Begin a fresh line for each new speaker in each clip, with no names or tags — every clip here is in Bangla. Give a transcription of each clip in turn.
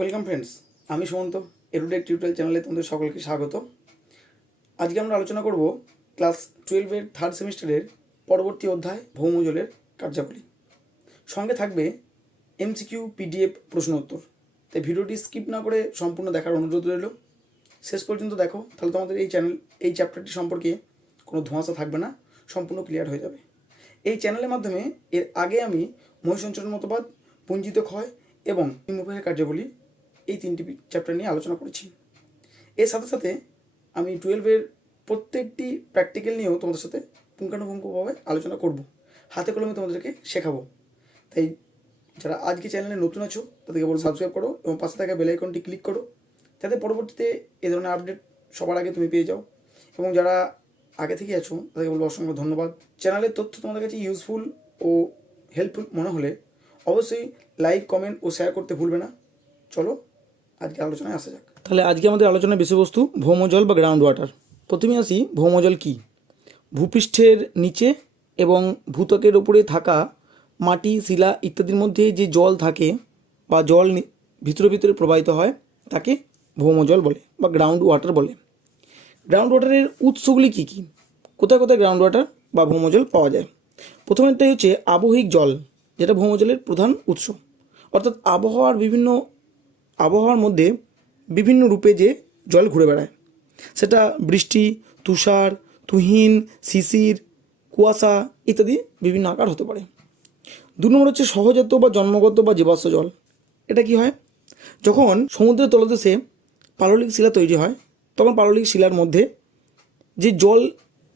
ওয়েলকাম ফ্রেন্ডস আমি সুমন্ত এরুডেক টিউটোরিয়াল চ্যানেলে তোমাদের সকলকে স্বাগত। আজকে আমরা আলোচনা করব ক্লাস টুয়েলভের থার্ড সেমিস্টারের পরবর্তী অধ্যায়, ভৌমজলের কার্যাবলী। সঙ্গে থাকবে এমসিকিউ পিডিএফ প্রশ্ন উত্তর। তাই ভিডিওটি স্কিপ না করে সম্পূর্ণ দেখার অনুরোধ রইল। শেষ পর্যন্ত দেখো, তাহলে তোমাদের এই চ্যানেল এই চ্যাপ্টারটি সম্পর্কে কোনো ধোঁয়াশা থাকবে না, সম্পূর্ণ ক্লিয়ার হয়ে যাবে। এই চ্যানেলের মাধ্যমে এর আগে আমি মহিষঞ্চরণ মতবাদ, পুঞ্জিত ক্ষয় এবং হিমোপেহের কার্যাবলী এই তিনটি চ্যাপ্টার নিয়ে আলোচনা করেছি। এর সাথে সাথে আমি টুয়েলভের প্রত্যেকটি প্র্যাকটিক্যাল নিয়েও তোমাদের সাথে পুঙ্খানুপুঙ্খভাবে আলোচনা করব। হাতে কলমে তোমাদেরকে শেখাবো। তাই যারা আজকে চ্যানেলে নতুন আছো, তাদেরকে বলব সাবস্ক্রাইব করো এবং পাশে থাকা বেল আইকনটি ক্লিক করো। যাতে পরবর্তীতে এ ধরনের আপডেট সবার আগে তুমি পেয়ে যাও। এবং যারা আগে থেকে আছো, তাদেরকে বলব অসংখ্য ধন্যবাদ। চ্যানেলের তথ্য তোমাদের কাছে ইউজফুল ও হেল্পফুল মনে হলে অবশ্যই লাইক কমেন্ট ও শেয়ার করতে ভুলবে না। চলো আজকে আলোচনায় আসা যাক। তাহলে আজকে আমাদের আলোচনার বিষয়বস্তু ভৌমজল বা গ্রাউন্ড ওয়াটার প্রথমে আসি ভৌমজল কী? ভূপৃষ্ঠের নিচে এবং ভূত্বকের উপরে থাকা মাটি, শিলা ইত্যাদির মধ্যে যে জল থাকে বা জল ভিতরে ভিতরে প্রবাহিত হয়, তাকে ভৌমজল বলে বা গ্রাউন্ড ওয়াটার বলে। গ্রাউন্ড ওয়াটারের উৎসগুলি কী কী? কোথায় কোথায় গ্রাউন্ড ওয়াটার বা ভৌমজল পাওয়া যায়? প্রথমেরটাই হচ্ছে আবহিক জল, যেটা ভৌমজলের প্রধান উৎস। অর্থাৎ আবহাওয়ার বিভিন্ন আবহাওয়ার মধ্যে বিভিন্ন রূপে যে জল ঘুরে বেড়ায়। সেটা বৃষ্টি, তুষার, তুহিন, শিশির, কুয়াশা ইত্যাদি বিভিন্ন আকার হতে পারে। দু নম্বর হচ্ছে সহজাত বা জন্মগত বা জীবাশ্ম জল। এটা কি হয়? যখন সমুদ্রের তলদেশে পাললিক শিলা তৈরি হয়, তখন পাললিক শিলার মধ্যে যে জল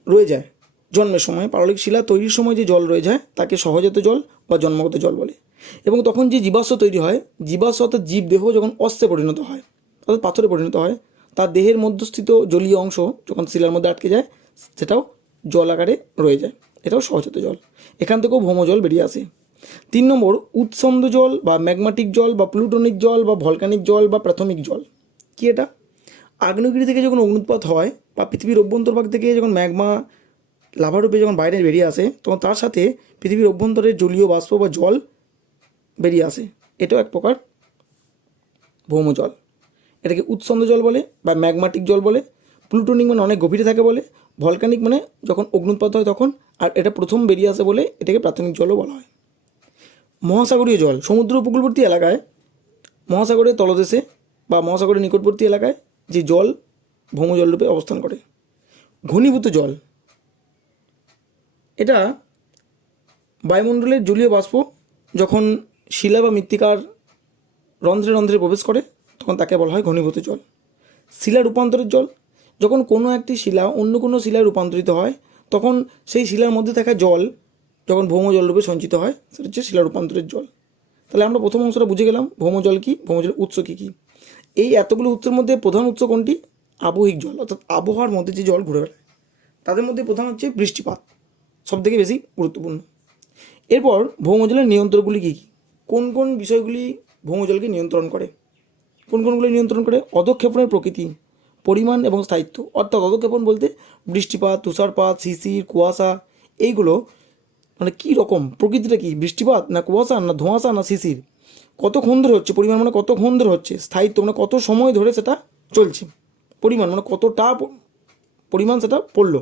রয়ে যায়, জন্মের সময়, পাললিক শিলা তৈরির সময় যে জল রয়ে যায়, তাকে সহজাত জল বা জন্মগত জল বলে। এবং তখন যে জীবাশ্ম তৈরি হয়, জীবাশ্ম অর্থাৎ জীব দেহ যখন অস্ত্রে পরিণত হয়, অর্থাৎ পাথরে পরিণত হয়, তার দেহের মধ্যস্থিত জলীয় অংশ যখন শিলার মধ্যে আটকে যায়, সেটাও জল আকারে রয়ে যায়। এটাও সহজাত জল। এখান থেকেও ভৌমজল বেরিয়ে আসে। তিন নম্বর উৎসন্দ জল বা ম্যাগমাটিক জল বা প্লুটোনিক জল বা ভলকানিক জল বা প্রাথমিক জল। কি এটা? আগ্নেয়গিরি থেকে যখন অগ্নুৎপাত হয় বা পৃথিবীর অভ্যন্তরভাগ থেকে যখন ম্যাগমা লাভারূপে যখন বাইরে বেরিয়ে আসে, তখন তার সাথে পৃথিবীর অভ্যন্তরের জলীয় বাষ্প বা জল বেরিয়ে আসে। এটাও এক প্রকার ভৌম জল। এটাকে উৎসন্দ জল বলে বা ম্যাগমাটিক জল বলে। প্লুটোনিক মানে অনেক গভীরে থাকে বলে। ভলকানিক মানে যখন অগ্নুৎপাত হয় তখন। আর এটা প্রথম বেরিয়ে আসে বলে এটাকে প্রাথমিক জলও বলা হয়। মহাসাগরীয় জল। সমুদ্র উপকূলবর্তী এলাকায়, মহাসাগরের তলদেশে বা মহাসাগরের নিকটবর্তী এলাকায় যে জল ভৌমজল রূপে অবস্থান করে। ঘনীভূত জল। এটা বায়ুমণ্ডলের জলীয় বাষ্প যখন শিলা বা মৃত্তিকার রন্ধ্রে রন্ধ্রে প্রবেশ করে, তখন তাকে বলা হয় ঘনীভূত জল। শিলা রূপান্তরের জল। যখন কোনো একটি শিলা অন্য কোনো শিলায় রূপান্তরিত হয়, তখন সেই শিলার মধ্যে থাকা জল যখন ভৌমজল রূপে সঞ্চিত হয়, সেটা হচ্ছে শিলা রূপান্তরের জল। তাহলে আমরা প্রথম অংশটা বুঝে গেলাম ভৌমজল কী ভৌমজলের উৎস কী কী। এই এতগুলো উৎসের মধ্যে প্রধান উৎস কোনটি? আবহিক জল, অর্থাৎ আবহাওয়ার মধ্যে যে জল ঘুরে বেড়ায়। তাদের মধ্যে প্রধান হচ্ছে বৃষ্টিপাত, সবথেকে বেশি গুরুত্বপূর্ণ। এরপর ভৌমজলের নিয়ন্ত্রণগুলি কী কী? কোন কোন বিষয়গুলি ভৌমজলকে নিয়ন্ত্রণ করে? কোন কোনগুলি নিয়ন্ত্রণ করে? অধক্ষেপণের প্রকৃতি, পরিমাণ এবং স্থায়িত্ব। অর্থাৎ অধক্ষেপণ বলতে বৃষ্টিপাত, তুষারপাত, শিশির, কুয়াশা, এইগুলো মানে কী রকম? প্রকৃতিটা কি? বৃষ্টিপাত না কুয়াশা না ধোঁয়াশা না শিশির? কতক্ষণ ধরে হচ্ছে? পরিমাণ মানে কতক্ষণ ধরে হচ্ছে? স্থায়িত্ব মানে কত সময় ধরে সেটা চলছে? পরিমাণ মানে কতটা পরিমাণ সেটা পড়ল?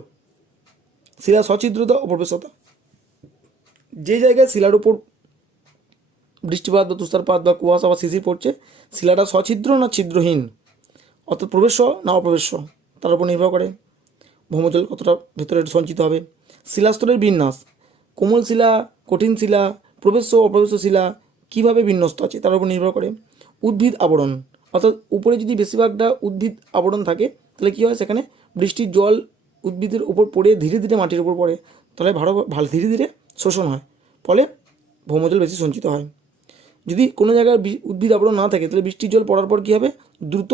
শিলা সছিদ্রতা অপ্রবেশতা যে জায়গায় শিলার উপর বৃষ্টিপাত বা তুষারপাত বা কুয়াশা বা শিশির পড়ছে, শিলাটা সছিদ্র না ছিদ্রহীন? অর্থাৎ প্রবেশ না অপ্রবেশ তার উপর নির্ভর করে। ভৌমজল কতটা ভেতরে সঞ্চিত হবে? শিলাস্তরের বিন্যাস। কোমল শিলা, কঠিন শিলা, প্রবেশ ও অপ্রবেশ শিলা কীভাবে বিন্যস্ত আছে, তার উপর নির্ভর করে। উদ্ভিদ আবরণ। অর্থাৎ উপরে যদি বেশিরভাগটা উদ্ভিদ আবরণ থাকে, তাহলে কী হয়? সেখানে বৃষ্টির জল উদ্ভিদের উপর পড়ে ধীরে ধীরে মাটির উপর পড়ে। তাহলে ভালো ভালো, ধীরে ধীরে শোষণ হয়। ফলে ভৌমজল বেশি সঞ্চিত হয়। যদি কোনো জায়গায় উদ্ভিদ আবরণ না থাকে, তাহলে বৃষ্টির জল পড়ার পর কী হবে? দ্রুত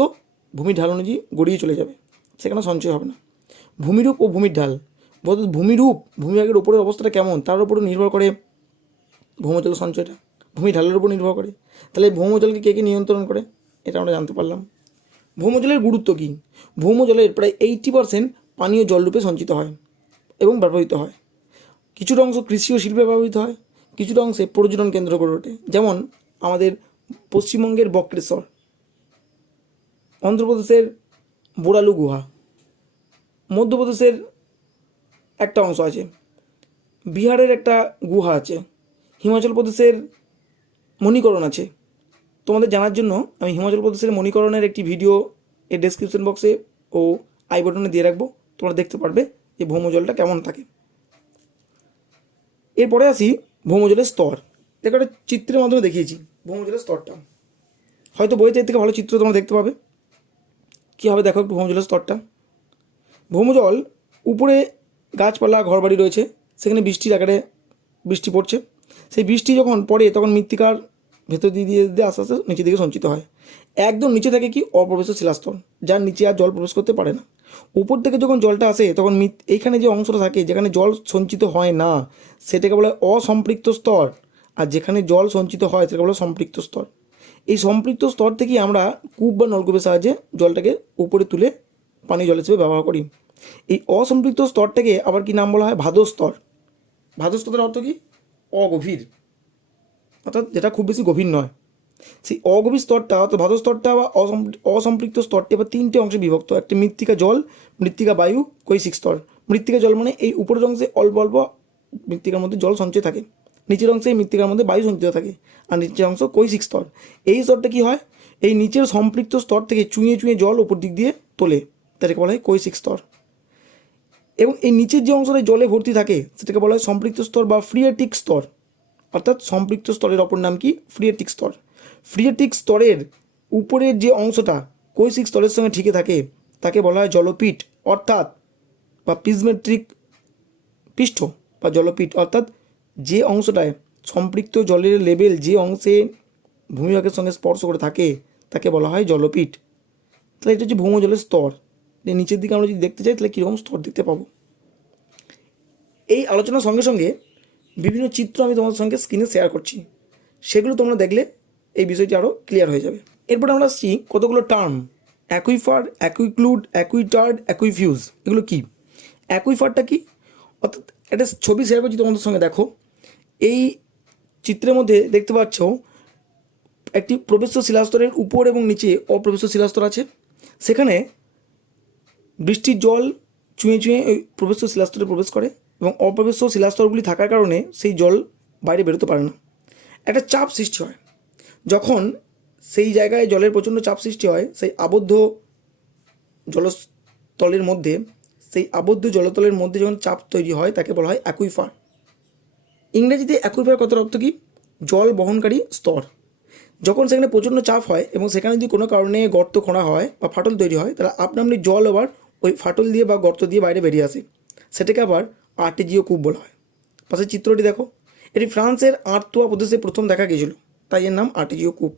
ভূমি ঢাল অনুযায়ী গড়িয়ে চলে যাবে। সেখানে সঞ্চয় হবে না। ভূমিরূপ ও ভূমির ঢাল। বলতে ভূমিরূপ ভূমিভাগের উপরের অবস্থাটা কেমন? তার উপরে নির্ভর করে ভৌমজল সঞ্চয়টা। ভূমি ঢালের উপর নির্ভর করে। তাহলে ভৌমজলকে কে কে নিয়ন্ত্রণ করে? এটা আমরা জানতে পারলাম। ভৌমজলের গুরুত্ব কী? ভৌমজলের প্রায় এইটি পার্সেন্ট পানীয় জলরূপে সঞ্চিত হয় এবং ব্যবহৃত হয়। কিছুটা অংশ কৃষি ও শিল্পে ব্যবহৃত হয়, কিছুটা অংশে পর্যটন কেন্দ্র গড়ে ওঠে। যেমন আমাদের পশ্চিমবঙ্গের বক্রেশ্বর, অন্ধ্রপ্রদেশের বোরালু গুহা, মধ্যপ্রদেশের একটা অংশ আছে, বিহারের একটা গুহা আছে, হিমাচল প্রদেশের মণিকরণ আছে। তোমাদের জানার জন্য আমি হিমাচল প্রদেশের মণিকরণের একটি ভিডিও এর ডেসক্রিপশন বক্সে ও আই বটনে দিয়ে রাখব, তোমরা দেখতে পারবে যে ভৌমজলটা কেমন থাকে। এরপরে আসি ভৌমজলের স্তর। দেখো একটা চিত্রের মাধ্যমে দেখিয়েছি। ভৌমজলের স্তরটা। হয়তো বইতে এর থেকে ভালো চিত্র তোমরা দেখতে পাবে। কী হবে দেখো একটু ভৌমজলের স্তরটা। ভৌমজল উপরে গাছপালা, ঘরবাড়ি রয়েছে। সেখানে বৃষ্টির আকারে বৃষ্টি পড়ছে। সেই বৃষ্টি যখন পড়ে, তখন মৃত্তিকার ভেতর দিয়ে দিয়ে দিয়ে আস্তে আস্তে নিচের দিকে সঞ্চিত হয়। একদম নিচে থাকে কি অপ্রবেশ শিলাস্তর, যার নিচে আর জল প্রবেশ করতে পারে না। উপর থেকে যখন জলটা আসে, তখন এইখানে যে অংশটা থাকে, যেখানে জল সঞ্চিত হয় না, সেটাকে বলে অসম্পৃক্ত স্তর। আর যেখানে জল সঞ্চিত হয় সেটা বলে সম্পৃক্ত স্তর। এই সম্পৃক্ত স্তর থেকেই আমরা কূপ বা নলকূপের সাহায্যে জলটাকে উপরে তুলে পানীয় জল হিসেবে ব্যবহার করি। এই অসম্পৃক্ত স্তরটাকে আবার কি নাম বলা হয়? ভাদো স্তর। ভাদো স্তরের অর্থ কি? অগভীর। অর্থাৎ যেটা খুব বেশি গভীর নয়। সেই অগভীর স্তরটা, অর্থাৎ ভাদো স্তরটা বা অসম- অসম্পৃক্ত স্তরটি আবার তিনটে অংশে বিভক্ত। একটা মৃত্তিকা জল, মৃত্তিকা বায়ু, কৈশিক স্তর। মৃত্তিকা জল মানে এই উপরের অংশে অল্প অল্প মৃত্তিকার মধ্যে জল সঞ্চয় থাকে। নিচের অংশে এই মৃত্তিকার মধ্যে বায়ু সঞ্চিত থাকে, আর নিচের অংশ কৈশিক স্তর। এই স্তরটা কি হয়? এই নিচের সম্পৃক্ত স্তর থেকে চুঁয়ে চুঁয়ে জল উপর দিক দিয়ে তোলে তাদেরকে বলা হয় কৈশিক স্তর। এবং এই নিচের যে অংশটা জলে ভর্তি থাকে, সেটাকে বলা হয় সম্পৃক্ত স্তর বা ফ্রিয়েটিক স্তর। অর্থাৎ সম্পৃক্ত স্তরের অপর নাম কি? ফ্রিয়েটিক স্তর। ফ্রিয়েটিক স্তরের উপরের যে অংশটা কৈশিক স্তরের সঙ্গে ঠিকে থাকে, তাকে বলা হয় জলপীঠ, অর্থাৎ বা পিজমেট্রিক পৃষ্ঠ বা জলপীঠ, অর্থাৎ যে অংশটায় সম্পৃক্ত জলের লেভেল যে অংশে ভূমিভাগের সঙ্গে স্পর্শ করে থাকে, তাকে বলা হয় জলপীঠ। তাহলে এটা হচ্ছে ভৌমজলের স্তর। যে নিচের দিকে আমরা যদি দেখতে চাই তাহলে কীরকম স্তর দেখতে পাবো? এই আলোচনার সঙ্গে সঙ্গে বিভিন্ন চিত্র আমি তোমাদের সঙ্গে স্ক্রিনে শেয়ার করছি। সেগুলো তোমরা দেখলে এই বিষয়টি আরও ক্লিয়ার হয়ে যাবে। এরপর আমরা আসছি কতগুলো টার্ম অ্যাকুইফার অ্যাকুইক্লুড অ্যাকুইটার্ড অ্যাকুইফিউজ এগুলো কী? অ্যাকুইফারটা কি? অর্থাৎ একটা ছবি শেয়ার করছি তোমাদের সঙ্গে, দেখো। এই চিত্রের মধ্যে দেখতে পাচ্ছ একটি প্রবেশ্য শিলাস্তরের উপর এবং নিচে অপ্রবেশ্য শিলাস্তর আছে। সেখানে বৃষ্টির জল চুঁয়ে চুঁয়ে ওই প্রবেশ্য শিলাস্তরে প্রবেশ করে এবং অপ্রবেশ্য শিলাস্তরগুলি থাকার কারণে সেই জল বাইরে বেরোতে পারে না। একটা চাপ সৃষ্টি হয়। যখন সেই জায়গায় জলের প্রচণ্ড চাপ সৃষ্টি হয়, সেই আবদ্ধ জলতলের মধ্যে, সেই আবদ্ধ জলতলের মধ্যে যখন চাপ তৈরি হয়, তাকে বলা হয় অ্যাকুইফার। ইংরেজিতে অ্যাকুইফার কত অর্থ কি? জল বহনকারী স্তর। যখন সেখানে প্রচণ্ড চাপ হয় এবং সেখানে যদি কোনো কারণে গর্ত খোঁড়া হয় বা ফাটল তৈরি হয়, তাহলে আপনা আপনি জল আবার ওই ফাটল দিয়ে বা গর্ত দিয়ে বাইরে বেরিয়ে আসে। সেটাকে আবার আর্টিজিও কূপ বলা হয়। পাশে চিত্রটি দেখো। এটি ফ্রান্সের আর্তোয়া প্রদেশে প্রথম দেখা গিয়েছিল। তাই এর নাম আর্টিজিও কূপ।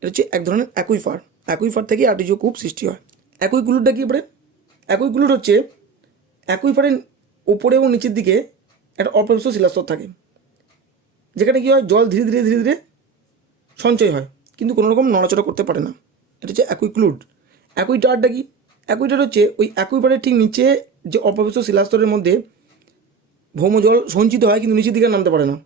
এটা হচ্ছে এক ধরনের অ্যাকুইফার। অ্যাকুইফার থেকে আর্টিজিও কূপ সৃষ্টি হয়। অ্যাকুইগুলোটা কি এবারে? অ্যাকুইগুলোর হচ্ছে অ্যাকুইফারের উপরে এবং নিচের দিকে একটা অপ্রবেশ শিলাস্তর থাকে। যেখানে কি হয়, জল ধীরে ধীরে ধীরে ধীরে সঞ্চয় হয়। কিন্তু কোনো রকম নড়াচড়া করতে পারে না। এটা হচ্ছে অ্যাকুইক্লুড অ্যাকুইটারটা কি? অ্যাকুইটার হচ্ছে ওই অ্যাকুইপারের ঠিক নিচে যে অপ্রবেশ শিলাস্তরের মধ্যে ভৌম জল সঞ্চিত হয়, কিন্তু নিচের দিকে নামতে পারে না।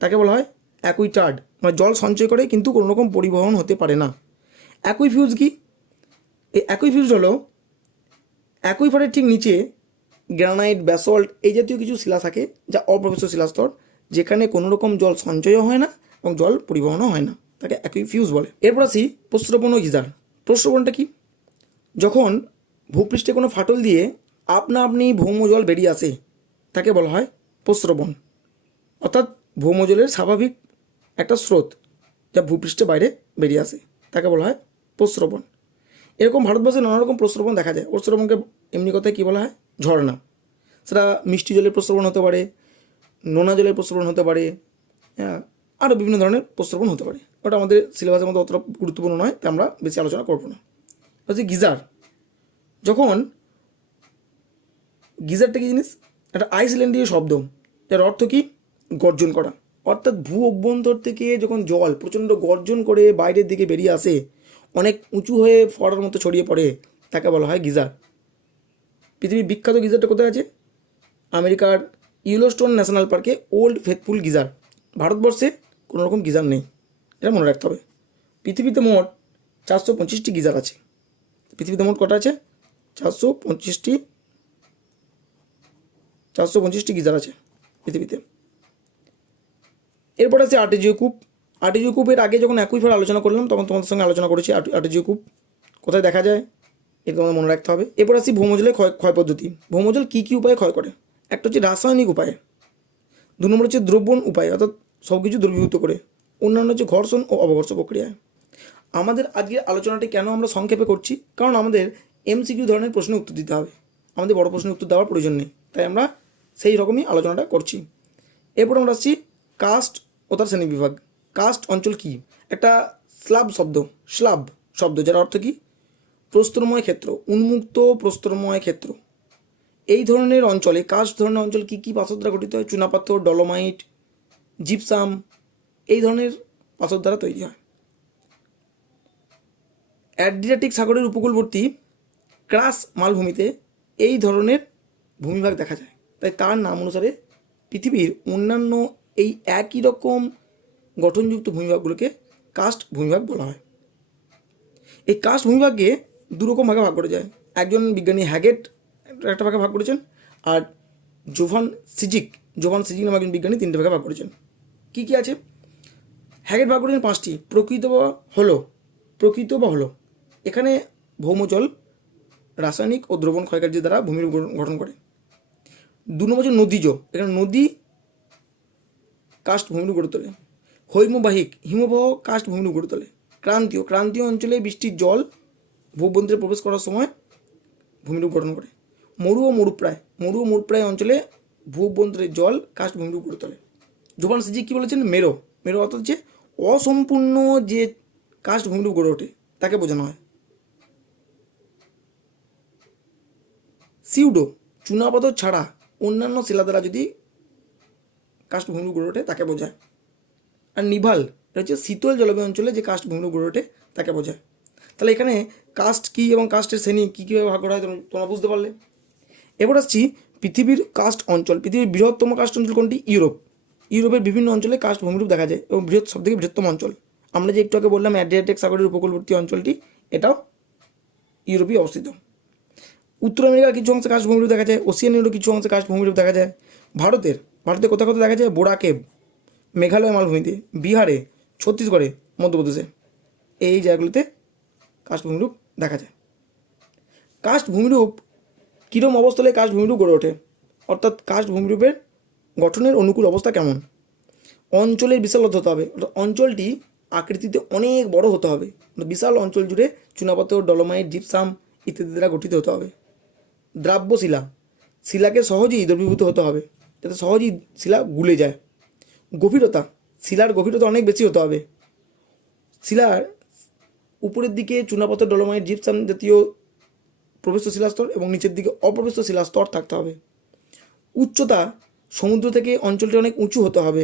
তাকে বলা হয় অ্যাকুইটার্ড মানে জল সঞ্চয় করে, কিন্তু কোনো রকম পরিবহন হতে পারে না। অ্যাকুইফিউজ কি? এই অ্যাকুইফিউজ হলো অ্যাকুইফারের ঠিক নিচে গ্রানাইট, ব্যাসল্ট এই জাতীয় কিছু শিলা থাকে যা অপ্রবেশ শিলাস্তর, যেখানে কোনো রকম জল সঞ্চয়ও হয় না এবং জল পরিবহনও হয় না, তাকে অ্যাকুইফিউজ বলে। এরপর আসি প্রস্রবণ ও গিজার। প্রস্রবণটা কি? যখন ভূপৃষ্ঠে কোনো ফাটল দিয়ে আপনা আপনি ভৌম জল বেরিয়ে আসে, তাকে বলা হয় প্রস্রবণ অর্থাৎ ভৌমজলের স্বাভাবিক একটা স্রোত যা ভূপৃষ্ঠের বাইরে বেরিয়ে আসে, তাকে বলা হয় প্রস্রবণ এরকম ভারতবর্ষে নানা রকম প্রস্রবণ দেখা যায়। প্রস্রবণকে এমনি কথায় কী বলা হয়? ঝর্ণা। সেটা মিষ্টি জলের প্রস্রবণ হতে পারে, নোনা জলের প্রস্রবণ হতে পারে হ্যাঁ আরও বিভিন্ন ধরনের প্রস্রবণ হতে পারে। ওটা আমাদের সিলেবাসের মধ্যে অতটা গুরুত্বপূর্ণ নয়, তাই আমরা বেশি আলোচনা করব না। হচ্ছে গিজার। যখন গিজারটা কি জিনিস? একটা আইসল্যান্ডীয় শব্দ। যার অর্থ কি? গর্জন করা। অর্থাৎ ভূ অভ্যন্তর থেকে যখন জল প্রচণ্ড গর্জন করে বাইরের দিকে বেরিয়ে আসে, অনেক উঁচু হয়ে ফড়ার মতো ছড়িয়ে পড়ে, তাকে বলা হয় গিজার। পৃথিবীর বিখ্যাত গিজারটা কোথায় আছে? আমেরিকার ইউলোস্টোন ন্যাশনাল পার্কে ওল্ড ফেথফুল গিজার। ভারতবর্ষে কোনো রকম গিজার নেই। এটা মনে রাখতে হবে। পৃথিবীতে মোট চারশো পঁচিশটি গিজার আছে। পৃথিবীতে মোট কটা আছে? চারশো পঁচিশটি চারশো পঁচিশটি গিজার আছে পৃথিবীতে। এরপর আছে আর্টিজিও কূপ। আর্টিজিও কূপের আগে যখন একইভাবে আলোচনা করলাম, তখন তোমাদের সঙ্গে আলোচনা করেছি। আর্টি- আর্টিজিও কূপ কোথায় দেখা যায়? এটা তোমাদের মনে রাখতে হবে। এরপর আসি ভৌমজলের ক্ষয় ক্ষয় পদ্ধতি ভৌমজল কী কী উপায়ে ক্ষয় করে? একটা হচ্ছে রাসায়নিক উপায়ে। দু নম্বর হচ্ছে দ্রবণ উপায়, অর্থাৎ সব কিছু দ্রবীভূত করে। অন্যান্য হচ্ছে ঘর্ষণ ও অবঘর্ষ প্রক্রিয়ায়। আমাদের আজকের আলোচনাটি কেন আমরা সংক্ষেপে করছি? কারণ আমাদের এমসিকিউ ধরনের প্রশ্নের উত্তর দিতে হবে। আমাদের বড় প্রশ্নের উত্তর দেওয়ার প্রয়োজন নেই। তাই আমরা সেই রকমই আলোচনাটা করছি। এরপর আমরা আসছি কাস্ট ও তার শ্রেণি বিভাগ। কাস্ট অঞ্চল কি? একটা স্লাব শব্দ স্লাব শব্দ, যার অর্থ কি? প্রস্তরময় ক্ষেত্র, উন্মুক্ত প্রস্তরময় ক্ষেত্র। এই ধরনের অঞ্চলে, কাস্ট ধরনের অঞ্চল কী কী পাথর দ্বারা গঠিত হয়? চুনাপাথর ডলোমাইট, জিপসাম, এই ধরনের পাথর দ্বারা তৈরি হয়। অ্যাড্রিয়াটিক সাগরের উপকূলবর্তী ক্রাস মালভূমিতে এই ধরনের ভূমিভাগ দেখা যায়। তাই তার নাম অনুসারে পৃথিবীর অন্যান্য এই একই রকম গঠনযুক্ত ভূমিভাগগুলোকে কাস্ট ভূমিভাগ বলা হয়। এই কাস্ট ভূমিভাগকে দুরকম ভাগে ভাগ করা যায়। একজন বিজ্ঞানী হ্যাগেট, একটা ভাগে ভাগ করেছেন, আর জোভান সিজিক জোভান সিজিক নামে একজন বিজ্ঞানী তিনটে ভাগে ভাগ করেছেন। কী কী আছে? হ্যাগেট ভাগ করেছেন পাঁচটি, প্রকৃত বা হলো, প্রকৃত বা হলো। এখানে ভৌমজল, রাসায়নিক ও দ্রবণ ক্ষয়কার্যের দ্বারা ভূমির গঠন- করে। দু নম্বর হচ্ছে নদীজ, এখানে নদী কাস্ট ভূমিরূপ গড়ে তোলে। হৈমবাহিক, হিমবাহ কাস্ট ভূমিরূপ গড়ে তোলে। ক্রান্তীয় ক্রান্তীয় অঞ্চলে বৃষ্টির জল ভূবন্ত্রে প্রবেশ করার সময় ভূমিরূপ গঠন করে। মরু ও মরুপ্রায়। মরু ও মরুপ্রায় অঞ্চলে ভূবন্ত্রের জল কাস্ট ভূমিরূপ গড়ে তোলে। জোবান সিজি কী বলেছেন? মেরো। মেরো অর্থাৎ যে অসম্পূর্ণ যে কাস্ট ভূমিরূপ গড়ে ওঠে, তাকে বোঝানো হয়। সিউডো। চুনাপাথর ছাড়া অন্যান্য শিলা দ্বারা যদি কাস্ট ভূমিরূপ গড়ে ওঠে, তাকে বোঝায়। আর নিভাল, এটা হচ্ছে শীতল জলবায়ু অঞ্চলে যে কাস্ট ভূমিরূপ গড়ে ওঠে, তাকে বোঝায়। তাহলে এখানে কাস্ট কী এবং কাস্টের শ্রেণি কী কীভাবে ভাগ করা হয় তোমরা- বুঝতে পারলে? এবার আসছি পৃথিবীর কাস্ট অঞ্চল। পৃথিবীর বৃহত্তম কাস্ট অঞ্চল কোনটি? ইউরোপ। ইউরোপের বিভিন্ন অঞ্চলে কাস্ট ভূমিরূপ দেখা যায় এবং বৃহৎ সবথেকে বৃহত্তম অঞ্চল। আমরা যে একটু আগে বললাম অ্যাড্রিয়াটিক সাগরের উপকূলবর্তী অঞ্চলটি, এটাও ইউরোপে অবস্থিত। উত্তর আমেরিকার কিছু অংশে কাস্ট ভূমিরূপ দেখা যায় ওসিয়ানিয়ারও কিছু অংশে কাস্ট ভূমিরূপ দেখা যায়। ভারতের ভারতে কোথাও কোথাও দেখা যায়? বোরাকেব, মেঘালয় মালভূমিতে। বিহারে, ছত্তিশগড়ে, মধ্যপ্রদেশে। এই জায়গাগুলোতে কাস্ট ভূমিরূপ দেখা যায়। কাস্ট ভূমিরূপ কীরম অবস্থলে কাস্ট ভূমিরূপ গড়ে ওঠে? অর্থাৎ কাস্ট ভূমিরূপের গঠনের অনুকূল অবস্থা কেমন? অঞ্চলের বিশালতা হতে হবে। অর্থাৎ অঞ্চলটি আকৃতিতে অনেক বড় হতে হবে। বিশাল অঞ্চল জুড়ে চুনাপাথর, ডলোমাইট, জিপসাম ইত্যাদি দ্বারা গঠিত হতে হবে। দ্রাব্য শিলা শিলাকে সহজেই দ্রবীভূত হতে হবে, যাতে সহজেই শিলা গুলে যায়। গভীরতা, শিলার গভীরতা অনেক বেশি হতে হবে। শিলার উপরের দিকে চুনাপাথর, ডলোমাইট জিপসাম জাতীয় প্রবেশ শিলাস্তর এবং নিচের দিকে অপ্রবেশ শিলাস্তর থাকতে হবে। উচ্চতা সমুদ্র থেকে অঞ্চলটি অনেক উঁচু হতে হবে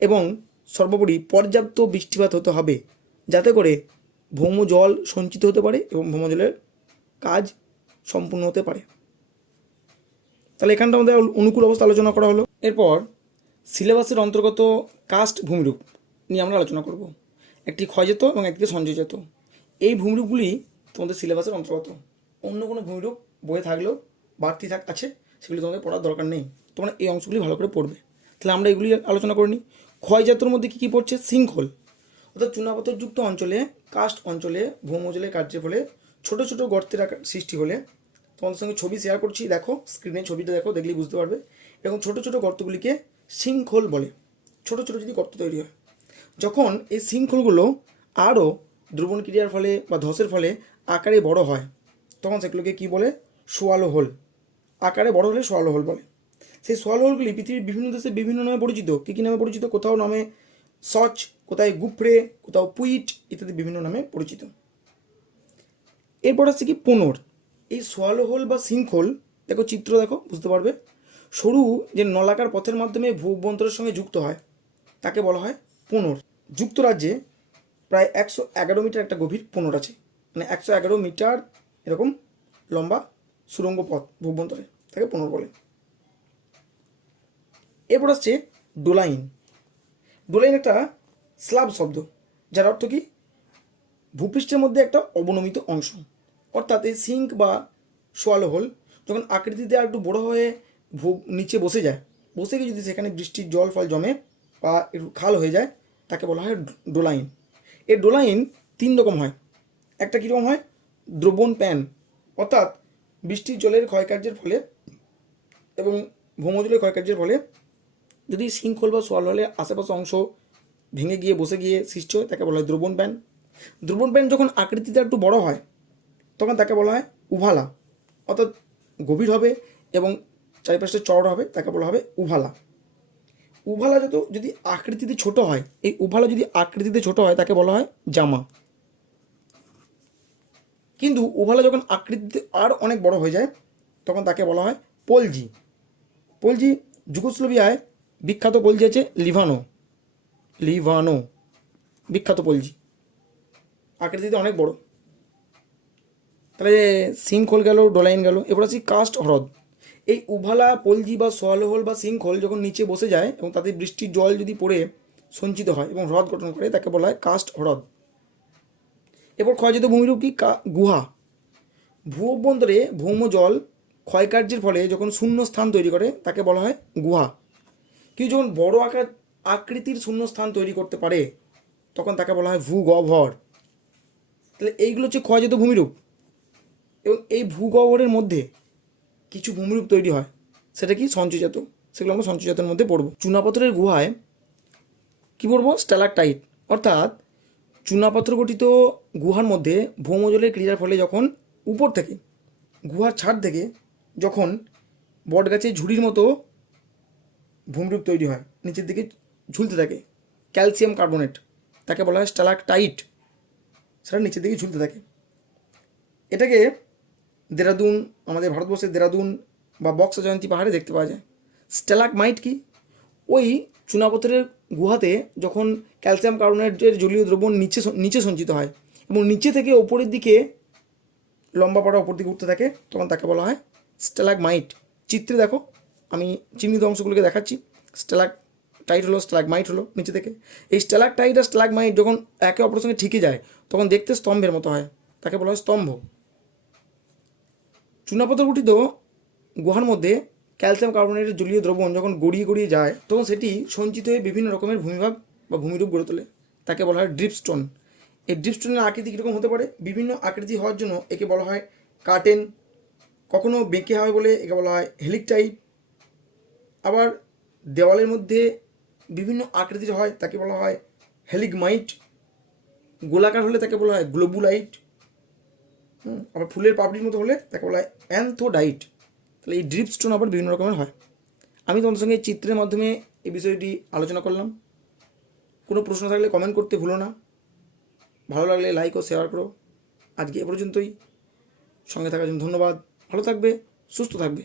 এবং সর্বোপরি পর্যাপ্ত বৃষ্টিপাত হতে হবে যাতে করে ভৌম জল সঞ্চিত হতে পারে এবং ভৌমজলের কাজ সম্পূর্ণ হতে পারে। তাহলে এখানটা আমাদের অনুকূল অবস্থা আলোচনা করা হলো। এরপর সিলেবাসের অন্তর্গত কাস্ট ভূমিরূপ নিয়ে আমরা আলোচনা করব। একটি ক্ষয়জাত এবং একটি সঞ্চয়জাত এই ভূমিরূপগুলি তোমাদের সিলেবাসের অন্তর্গত। অন্য কোনো ভূমিরূপ বয়ে থাকলেও বাড়তি থাক আছে, সেগুলি তোমাদের পড়ার দরকার নেই। তোমরা এই অংশগুলি ভালো করে পড়বে। তাহলে আমরা এগুলি আলোচনা করে নিই। ক্ষয়জাতর মধ্যে কী কী পড়ছে? সিঙ্কহোল অর্থাৎ চুনাপাথরযুক্ত অঞ্চলে, কাস্ট অঞ্চলে ভৌমজলের কার্যের ফলে ছোট ছোট গর্তের আকার সৃষ্টি হলে তোমাদের সঙ্গে ছবি শেয়ার করছি। দেখো স্ক্রিনে ছবিটা দেখো, দেখলেই বুঝতে পারবে। এবং ছোট ছোট গর্তগুলিকে সিঙ্কহোল বলে। ছোট ছোট যদি গর্ত তৈরি হয় যখন এই শৃঙ্খলগুলো আরও দ্রবণ ক্রিয়ার ফলে বা ধসের ফলে আকারে বড় হয়, তখন সেগুলোকে কী বলে? Swallow hole. আকারে বড় হলে সোয়ালো হোল বলে। সেই সোয়ালো হোলগুলি পৃথিবীর বিভিন্ন দেশে বিভিন্ন নামে পরিচিত। কী কী নামে পরিচিত? কোথাও নামে সচ কোথায় গুফরে, কোথাও পুইট ইত্যাদি বিভিন্ন নামে পরিচিত। এরপর আসছে কি পুনর। এই সোয়ালো হোল বা শৃঙ্খল, দেখো চিত্র দেখো, বুঝতে পারবে? সরু যে নলাকার পথের মাধ্যমে ভূ ভূবন্তরের সঙ্গে যুক্ত হয়, তাকে বলা হয় পোনর। যুক্তরাজ্যে প্রায় একশো এগারো মিটার একটা গভীর পোনর আছে। মানে একশো এগারো মিটার এরকম লম্বা সুরঙ্গ পথ ভূভ্যন্তরে তাকে পোনর বলে। এরপর আসছে ডোলাইন। ডোলাইন একটা স্ল্যাব শব্দ, যার অর্থ কি? ভূপৃষ্ঠের মধ্যে একটা অবনমিত অংশ। অর্থাৎ এই সিঙ্ক বা সোয়ালো হোল যখন আকৃতিতে আর একটু বড়ো হয়ে ভূ- নিচে বসে যায়, বসে গিয়ে যদি সেখানে বৃষ্টির জল ফল জমে বা খাল হয়ে যায়, তাকে বলা হয় ডোলাইন। এই ডোলাইন তিন রকম হয়। একটা কীরকম হয়? দ্রবণ প্যান। অর্থাৎ বৃষ্টির জলের ক্ষয়কার্যের ফলে এবং ভৌমজলের ক্ষয়কার্যের ফলে যদি শৃঙ্খল বা সোয়াল হলে আশেপাশে অংশ ভেঙে গিয়ে, বসে গিয়ে সৃষ্টি হয়, তাকে বলা হয় দ্রবণ প্যান। দ্রবণ প্যান যখন আকৃতিতে একটু বড় হয়, তখন তাকে বলা হয় উভালা। অর্থাৎ গভীর হবে এবং চারিপাশে চড় হবে, তাকে বলা হবে উভালা। উভালা যত যদি আকৃতিতে ছোট হয়, এই উভালা যদি আকৃতিতে ছোট হয়, তাকে বলা হয় জামা। কিন্তু উভালা যখন আকৃতিতে আর অনেক বড় হয়ে যায়, তখন তাকে বলা হয় পলজি। পলজি যুগোস্লোভিয়ায় বিখ্যাত পলজি আছে লিভানো। লিভানো, বিখ্যাত পলজি। আকৃতিতে অনেক বড়। তাহলে সিঙ্কহোল গেল, ডোলাইন গেল, এবার আসি কাস্ট হ্রদ। এই উভালা, পলজি বা সোয়ালোহোল বা সিঙ্কহোল যখন নিচে বসে যায় এবং তাতে বৃষ্টির জল যদি পড়ে সঞ্চিত হয় এবং হ্রদ গঠন করে, তাকে বলা হয় কাস্ট হ্রদ। এরপর ক্ষয়জাত ভূমিরূপ কি? গুহা। ভূ অভ্যন্তরে ভৌম জল ক্ষয়কার্যের ফলে যখন শূন্য স্থান তৈরি করে, তাকে বলা হয় গুহা। কিন্তু যখন বড় আকার, আকৃতির শূন্য স্থান তৈরি করতে পারে, তখন তাকে বলা হয় ভূগহ্বর। তাহলে এইগুলো হচ্ছে ক্ষয়জাত ভূমিরূপ। এবং এই ভূগহ্বরের মধ্যে কিছু ভূমিরূপ তৈরি হয়। সেটা কি? সঞ্চয়জাত। সেগুলো আমরা সঞ্চয়জাতের মধ্যে পড়ব। চুনাপাথরের গুহায় কী পড়ব? স্ট্যালাকটাইট। অর্থাৎ চুনাপাথর গঠিত গুহার মধ্যে ভৌমজলের ক্রিয়ার ফলে যখন উপর থেকে, গুহার ছাদ থেকে যখন বটগাছের ঝুড়ির মতো ভূমিরূপ তৈরি হয়, নিচের দিকে ঝুলতে থাকে, ক্যালসিয়াম কার্বনেট, তাকে বলা হয় স্ট্যালাকটাইট, সেটা নিচের দিকে ঝুলতে থাকে। এটাকে দেরাদুন, আমাদের ভারতবর্ষের দেরাদুন বা বক্সা জয়ন্তী পাহাড়ে দেখতে পাওয়া যায়। স্টেলাক মাইট কি? ওই চুনাপথরের গুহাতে যখন ক্যালসিয়াম কার্বনেটের জলীয় দ্রবণ নিচে নিচে সঞ্চিত হয় এবং নিচে থেকে ওপরের দিকে লম্বা পাড়া ওপর দিকে উঠতে থাকে, তখন তাকে বলা হয় স্টেলাক মাইট। চিত্রে দেখো, আমি চিহ্নিত অংশগুলোকে দেখাচ্ছি। স্টেলাক টাইট হলো, স্টেলাক মাইট হলো নিচে থেকে। এই স্টেলাক টাইট আর স্টেলাক মাইট যখন একে অপরের সঙ্গে ঠিকে যায়, তখন দেখতে স্তম্ভের মতো হয়। তাকে বলা হয় স্তম্ভ। চুনাপাথর গঠিত গুহার মধ্যে ক্যালসিয়াম কার্বনেটের জলীয় দ্রবণ যখন গড়িয়ে গড়িয়ে যায়, তখন সেটি সঞ্চিত হয়ে বিভিন্ন রকমের ভূমিভাগ বা ভূমিরূপ গড়ে তোলে। তাকে বলা হয় ড্রিপস্টোন। এই ড্রিপস্টোনের আকৃতি কীরকম হতে পারে? বিভিন্ন আকৃতি হওয়ার জন্য একে বলা হয় কার্টেন, কখনো বেঁকে হয় বলে একে বলা হয় হেলিকটাইপ আবার দেওয়ালের মধ্যে বিভিন্ন আকৃতির হয়, তাকে বলা হয় হেলিগমাইট। গোলাকার হলে তাকে বলা হয় গ্লোবুলাইট। হুম, আবার ফুলের পাপড়ির মতো হলে তাকে বলা হয় অ্যান্থোডাইট। তাহলে এই ড্রিপ স্টোন আবার বিভিন্ন রকমের হয়। আমি তোমাদের সঙ্গে চিত্রের মাধ্যমে এই বিষয়টি আলোচনা করলাম। কোনো প্রশ্ন থাকলে কমেন্ট করতে ভুলো না। ভালো লাগলে লাইক ও শেয়ার করো। আজকে এ পর্যন্তই। সঙ্গে থাকার জন্য ধন্যবাদ। ভালো থাকবে সুস্থ থাকবে।